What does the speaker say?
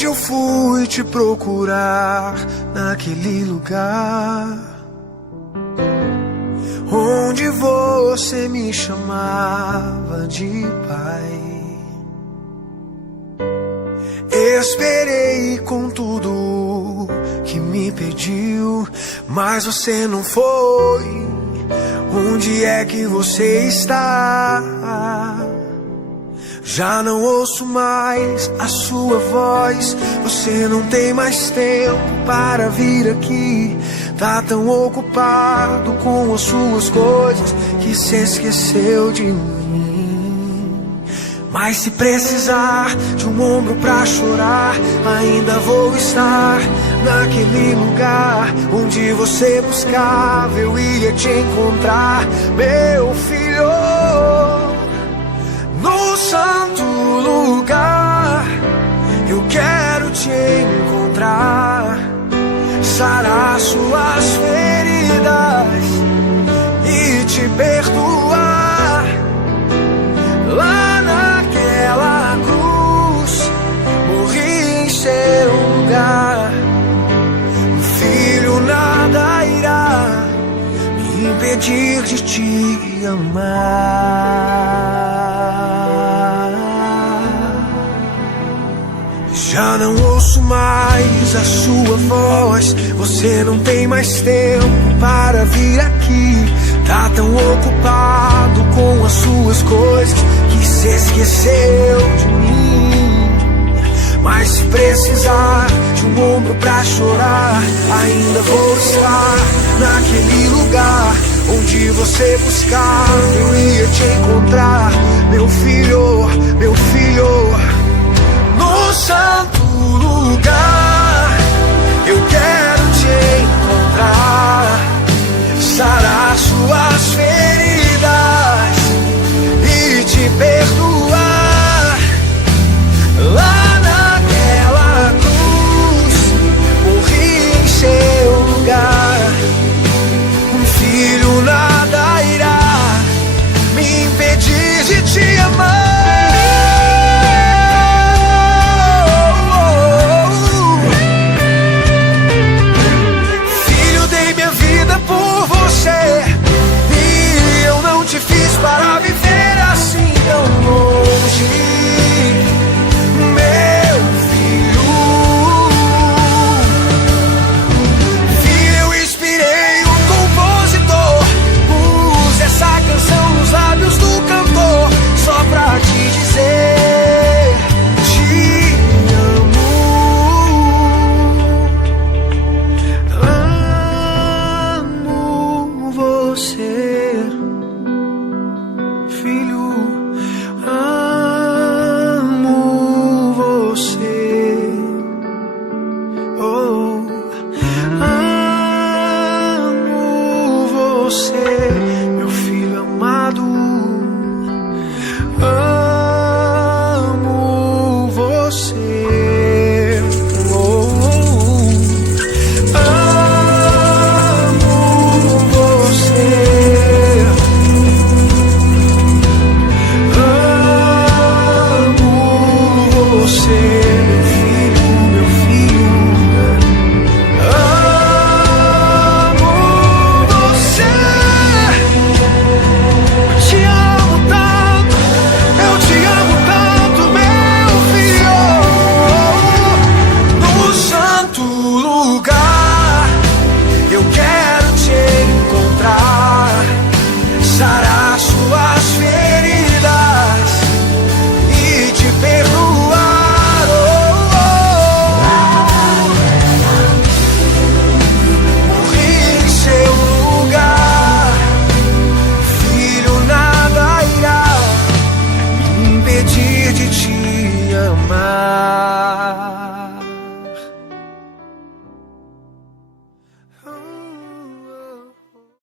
Hoje eu fui te procurar naquele lugar onde você me chamava de pai. Esperei com tudo que me pediu, mas você não foi. Onde é que você está? Já não ouço mais a sua voz. Você não tem mais tempo para vir aqui. Tá tão ocupado com as suas coisas que se esqueceu de mim. Mas se precisar de um ombro pra chorar, ainda vou estar naquele lugar onde você buscava. Eu ia te encontrar, meu filho, no santo lugar. Eu quero te encontrar, sarar suas feridas e te perdoar. Lá naquela cruz, morri em seu lugar. Filho, nada irá me impedir de te amar. Já não ouço mais a sua voz. Você não tem mais tempo para vir aqui. Tá tão ocupado com as suas coisas que se esqueceu de mim. Mas se precisar de um ombro pra chorar, ainda vou estar naquele lugar onde você buscava. Eu ia te encontrar, meu filho, no santo